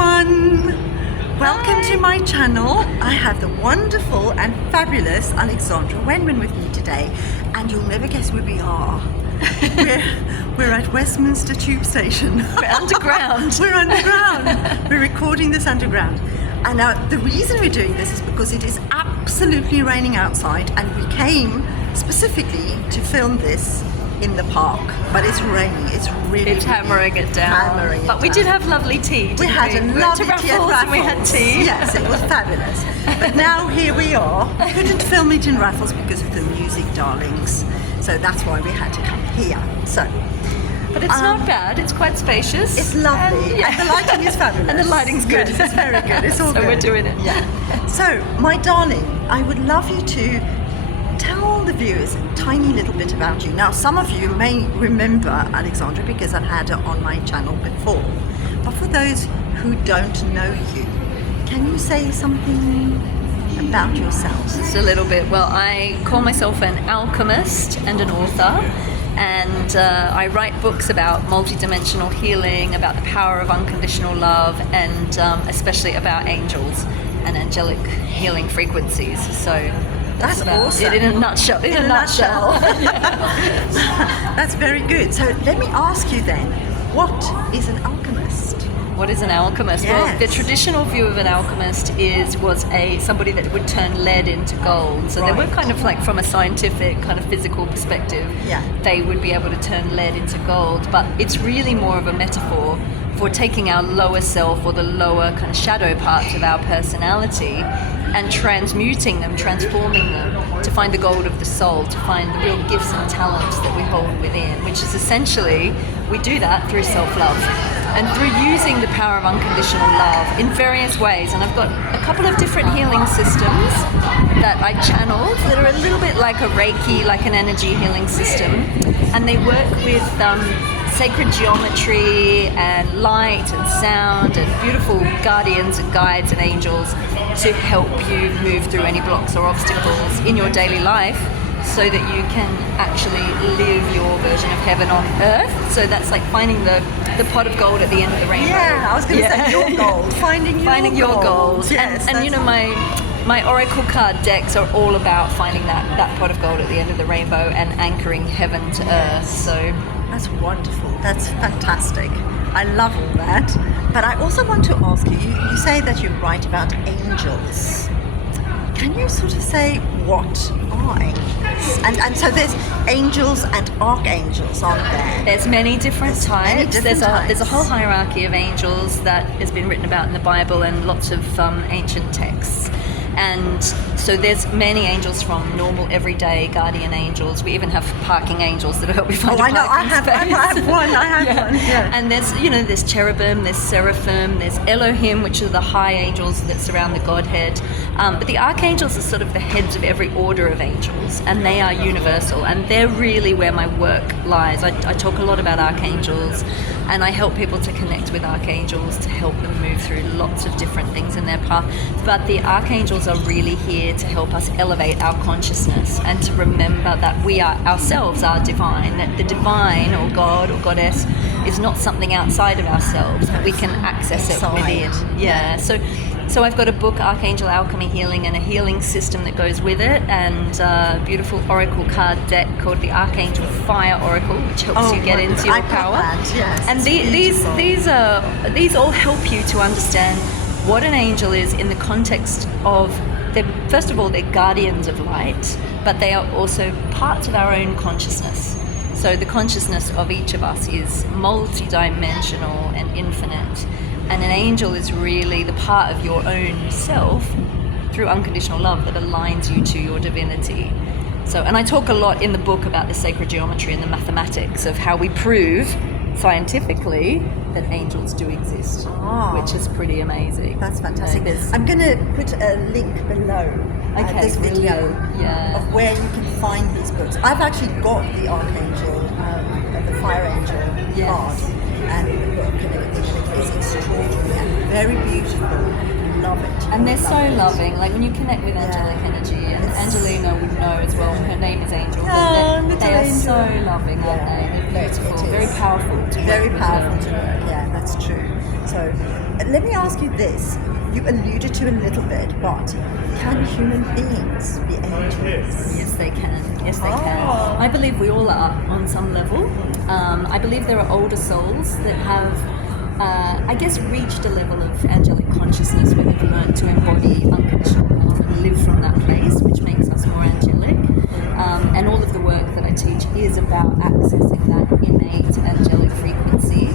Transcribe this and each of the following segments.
everyone! Welcome Hi. to my channel. I have the wonderful and fabulous Alexandra Wenman with me today, and you'll never guess where we are. We're at Westminster Tube Station. We're underground. We're underground. We're recording this underground. And now the reason we're doing this is because it is absolutely raining outside, and we came specifically to film this in the park, but it's raining. It's really hammering it down. But we did have lovely tea. We had a lovely tea at Raffles. And we had tea. Yes, it was fabulous. But now here we are. I couldn't film it in Raffles because of the music, darlings. So that's why we had to come here. But it's not bad. It's quite spacious. It's lovely. And the lighting is fabulous. And the lighting's good. Yes, it's very good. It's all so good. we're doing it. Yeah. So, my darling, I would love you to tell the viewers a tiny little bit about you. Now, some of you may remember Alexandra because I've had her on my channel before. But for those who don't know you, can you say something about yourself? Just a little bit. Well, I call myself an alchemist and an author. And I write books about multidimensional healing, about the power of unconditional love, and especially about angels and angelic healing frequencies. So that's awesome. It in a nutshell. In a nutshell. That's very good. So let me ask you then, what is an alchemist? What is an alchemist? Yes. Well, the traditional view of an alchemist was somebody that would turn lead into gold. So they were kind of like, from a scientific kind of physical perspective, they would be able to turn lead into gold. But it's really more of a metaphor for taking our lower self, or the lower kind of shadow parts of our personality, and transmuting them, transforming them to find the gold of the soul, to find the real gifts and talents that we hold within, which is essentially, we do that through self-love and through using the power of unconditional love in various ways. And I've got a couple of different healing systems that I channeled that are a little bit like a Reiki, like an energy healing system, and they work with sacred geometry and light and sound and beautiful guardians and guides and angels to help you move through any blocks or obstacles in your daily life, so that you can actually live your version of heaven on earth. So that's like finding the pot of gold at the end of the rainbow. Yeah, I was going to say your gold. Finding your gold. Yes, and you know, my oracle card decks are all about finding that pot of gold at the end of the rainbow and anchoring heaven to earth. So that's wonderful. That's fantastic. I love all that. But I also want to ask you, you say that you write about angels. Can you sort of say what are angels? And so there's angels and archangels, aren't there? There's many different types. There's a whole hierarchy of angels that has been written about in the Bible and lots of ancient texts. And so there's many angels, from normal, everyday guardian angels. We even have parking angels that help you find a parking space. I have one. Yeah. And there's cherubim, there's seraphim, there's Elohim, which are the high angels that surround the Godhead. But the archangels are sort of the heads of every order of angels, and they are universal. And they're really where my work lies. I talk a lot about archangels, and I help people to connect with archangels to help them move through lots of different things in their path. But the archangels are really here to help us elevate our consciousness and to remember that we ourselves are divine, that the divine or God or goddess is not something outside of ourselves, but we can access it within. Yeah. So I've got a book, Archangel Alchemy Healing, and a healing system that goes with it, and a beautiful oracle card deck called the Archangel Fire Oracle, which helps you get into your power. And these all help you to understand what an angel is in the context of, first of all, they're guardians of light, but they are also parts of our own consciousness. So the consciousness of each of us is multidimensional and infinite. And an angel is really the part of your own self through unconditional love that aligns you to your divinity. So, and I talk a lot in the book about the sacred geometry and the mathematics of how we prove scientifically that angels do exist, which is pretty amazing. That's fantastic. I'm going to put a link below this video of where you can find these books. I've actually got the Archangel, the Fire Angel card, and the book and everything, and it is extraordinary and very beautiful. I love it. And they're so loving. Like when you connect with angelic energy, and Angelina would know as well. Her name is Angel. They are so loving, aren't they? They're beautiful, very powerful. Very powerful to work. Yeah, that's true. So let me ask you this. You alluded to a little bit, but can human beings be angels? Yes, they can. Yes, they Oh. can. I believe we all are on some level. I believe there are older souls that have, I guess, reached a level of angelic consciousness where they've learned to embody unconditional love and live from that place, which makes us more angelic. And all of the work that I teach is about accessing that innate angelic frequency.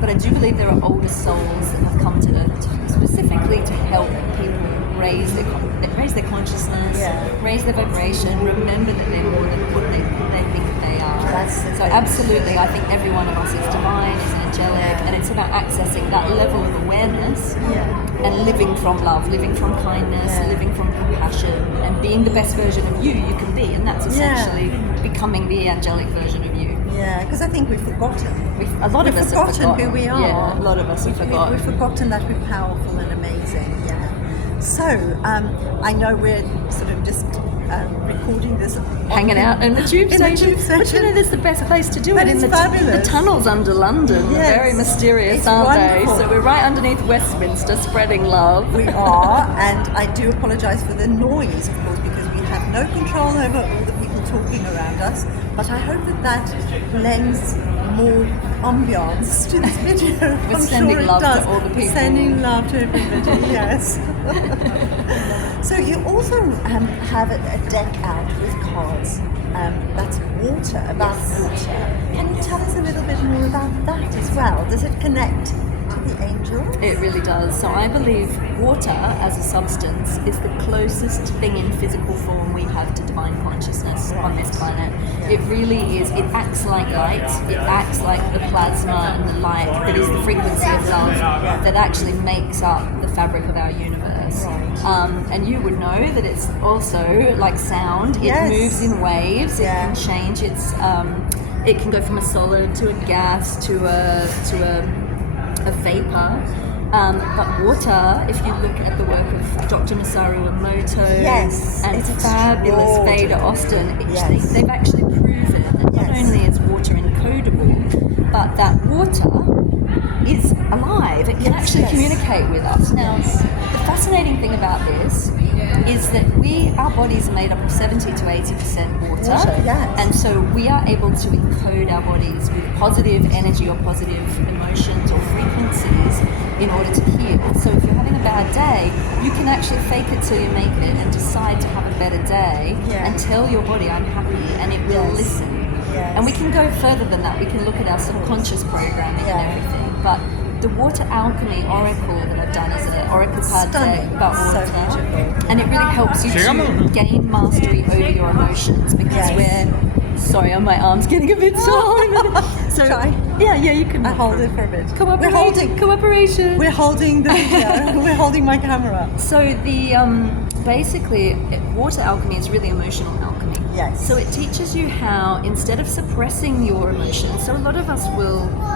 But I do believe there are older souls that have come to Earth specifically to help people raise their consciousness, raise their vibration, remember that they're more than what they think they are. That's the So thing. absolutely, I think every one of us is divine, is angelic, and it's about accessing that level of awareness and living from love, living from kindness, living from compassion, and being the best version of you can be, and that's essentially becoming the angelic version of you. Yeah, because I think we've forgotten. A lot of We've us have forgotten forgotten who we are. Yeah, a lot of us have forgotten. We've forgotten that we're powerful and amazing. Yeah. So I know we're sort of just recording this, Hanging out in the tube In the station. tube But you station. know, this is the best place to do But it. it's the fabulous. tunnels under London. Yes. Very mysterious, It's aren't wonderful. they? So we're right underneath Westminster, spreading love. We are, and I do apologise for the noise, of course, because we have no control over all the people talking around us. But I hope that lends more ambiance to this video. We're I'm sending sure it love to does. all the people. Sending love to everybody, yes. So you also have a deck out with cards. That's water, about water. Can you tell us a little bit more about that as well? Does it connect to the angels? It really does. So I believe water as a substance is the closest thing in physical form we have to divine consciousness on this planet. It really is. It acts like light. It acts like the plasma and the light that is the frequency of love that actually makes up the fabric of our universe. And you would know that it's also like sound. It Yes. moves in waves. It Yeah. can change its. It can go from a solid to a gas to a vapor. But water, if you look at the work of Dr. Masaru Emoto Yes, and it's fabulous extraordinary. Veda Austin, Yes. they've actually proven that not Yes. only is water encodable, but that water is alive. It can Yes, actually yes. communicate with us. Now, the fascinating thing about this is that our bodies are made up of 70 to 80% water. Water, yes. And so we are able to encode our bodies with positive energy or positive emotions or frequencies in order to heal. So if you're having a bad day, you can actually fake it till you make it and decide to have a better day and tell your body, I'm happy, and it will listen. Yes. And we can go further than that. We can look at our subconscious programming and everything. But the water alchemy oracle that I've done is an oracle card deck Stunning. about So water. beautiful. And it really helps you to gain mastery over your emotions because Yes. sorry, my arm's getting a bit sore. So Try. yeah, you can I hold it for a bit. Cooperation. We're holding the video. We're holding my camera. So the basically water alchemy is really emotional alchemy. Yes. So it teaches you how instead of suppressing your emotions, so a lot of us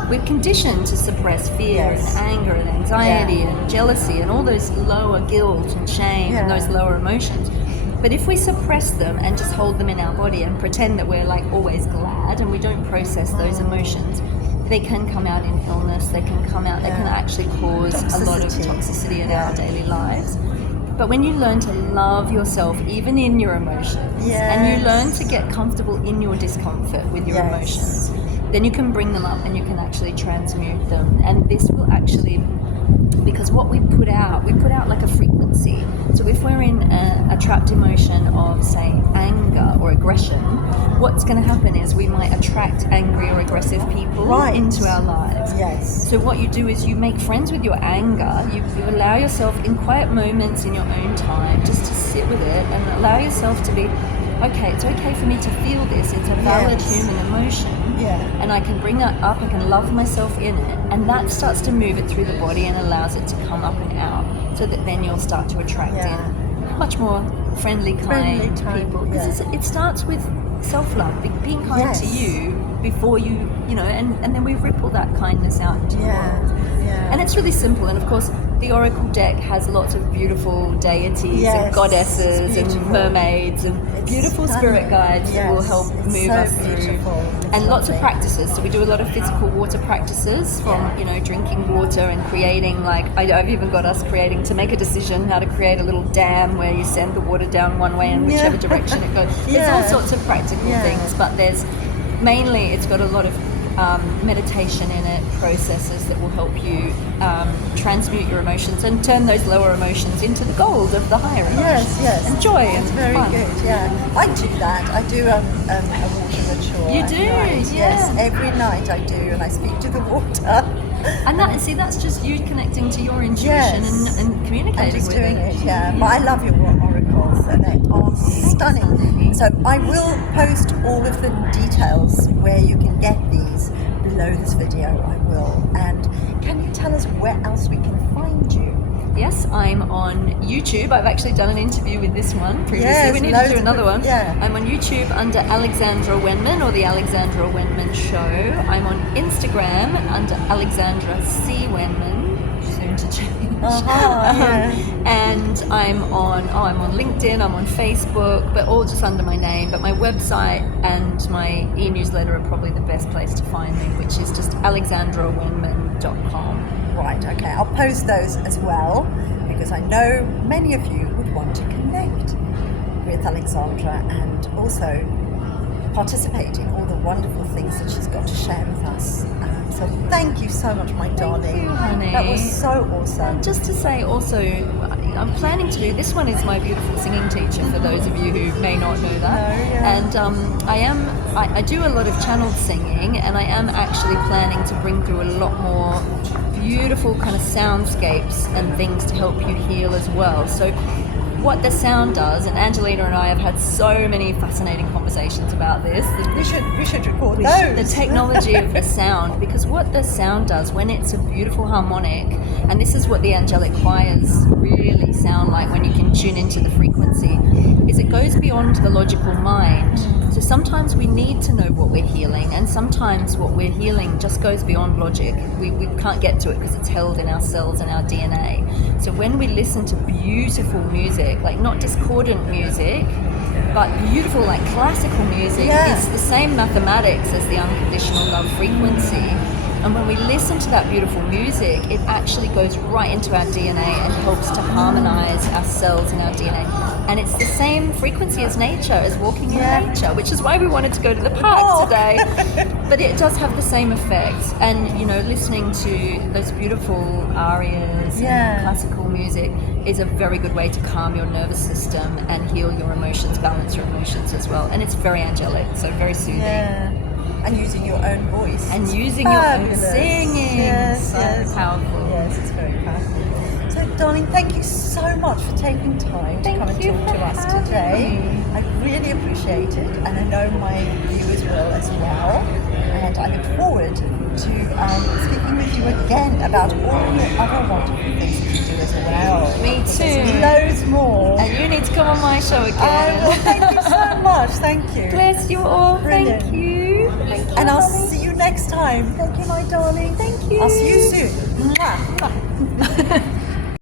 we're conditioned to suppress fear Yes. and anger and anxiety and jealousy and all those lower guilt and shame and those lower emotions. But if we suppress them and just hold them in our body and pretend that we're like always glad and we don't process those emotions, they can come out in illness, they can come out, they can actually cause a lot of toxicity in our daily lives. But when you learn to love yourself even in your emotions and you learn to get comfortable in your discomfort with your emotions, then you can bring them up and you can actually transmute them. And this will actually, because what we put out like a frequency. So if we're in a trapped emotion of, say, anger or aggression, what's going to happen is we might attract angry or aggressive people into our lives. Yes. So what you do is you make friends with your anger. You allow yourself in quiet moments in your own time just to sit with it and allow yourself to be, okay, it's okay for me to feel this. It's a valid human emotion. Yeah. And I can bring that up, I can love myself in it, and that starts to move it through the body and allows it to come up and out, so that then you'll start to attract in much more friendly, kind people. Because it starts with self-love, being kind to you before you know, and then we ripple that kindness out into the world. And it's really simple. And of course, the Oracle deck has lots of beautiful deities Yes, and goddesses and beautiful. mermaids and It's beautiful stunning. spirit guides that will Yes, help it's move so us through. beautiful. It's And lots of lovely. practices. So we do a lot of physical water practices from, drinking water and creating, I've even got us creating to make a decision how to create a little dam where you send the water down one way in whichever direction it goes. There's all sorts of practical things, but mainly it's got a lot of meditation in it, processes that will help you transmute your emotions and turn those lower emotions into the gold of the higher emotions. Yes. And joy It's and very fun. good. Yeah, I do that. I do a water ritual. You at do, night. yeah. Yes, every night I do, and I speak to the water. And that's just you connecting to your intuition Yes. and I'm communicating just with doing it. it, yeah. But I love your oracles, and they are stunning. So I will post all of the details where you can get these below this video. I will. And can you tell us where else we can find you? Yes, I'm on YouTube. I've actually done an interview with this one previously. Yes, We need loads to do of another one. yeah. I'm on YouTube under Alexandra Wenman or The Alexandra Wenman Show. I'm on Instagram under Alexandra C. Wenman, soon to change. Yeah. And I'm on LinkedIn, I'm on Facebook, but all just under my name. But my website and my e-newsletter are probably the best place to find me, which is just alexandrawenman.com. Right, okay. I'll post those as well because I know many of you would want to connect with Alexandra and also participate in all the wonderful things that she's got to share with us. So thank you so much, my darling. you, honey. That was so awesome. Just to say also, I'm planning to do, this one is my beautiful singing teacher for those of you who may not know that. No, yeah. And I do a lot of channeled singing, and I am actually planning to bring through a lot more beautiful kind of soundscapes and things to help you heal as well. So what the sound does, and Angelina and I have had so many fascinating conversations about this. We should record those. The technology of the sound, because what the sound does when it's a beautiful harmonic, and this is what the angelic choirs really sound like when you can tune into the frequency, is it goes beyond the logical mind. So sometimes we need to know what we're healing, and sometimes what we're healing just goes beyond logic. We can't get to it because it's held in our cells and our DNA. So when we listen to beautiful music, like not discordant music, but beautiful like classical music, it's the same mathematics as the unconditional love frequency. And when we listen to that beautiful music, it actually goes right into our DNA and helps to harmonize our cells and our DNA. And it's the same frequency as nature, as walking in nature, which is why we wanted to go to the park today. But it does have the same effect. And, listening to those beautiful arias and classical music is a very good way to calm your nervous system and heal your emotions, balance your emotions as well. And it's very angelic, so very soothing. Yeah. And using your own voice. And using your own singing. Yes, so powerful. Yes, it's very powerful. So, darling, thank you so much for taking time to come and talk to us today. I really appreciate it, and I know my viewers will as well. And I look forward to speaking with you again about all the other wonderful things that you do as well. Me too. There's loads more. And you need to come on my show again. Well, thank you so much. Thank you. Bless you all. Brilliant. Thank you. Thank you. And I'll honey. see you next time. Thank you, my darling. Thank you. I'll see you soon. Mwah.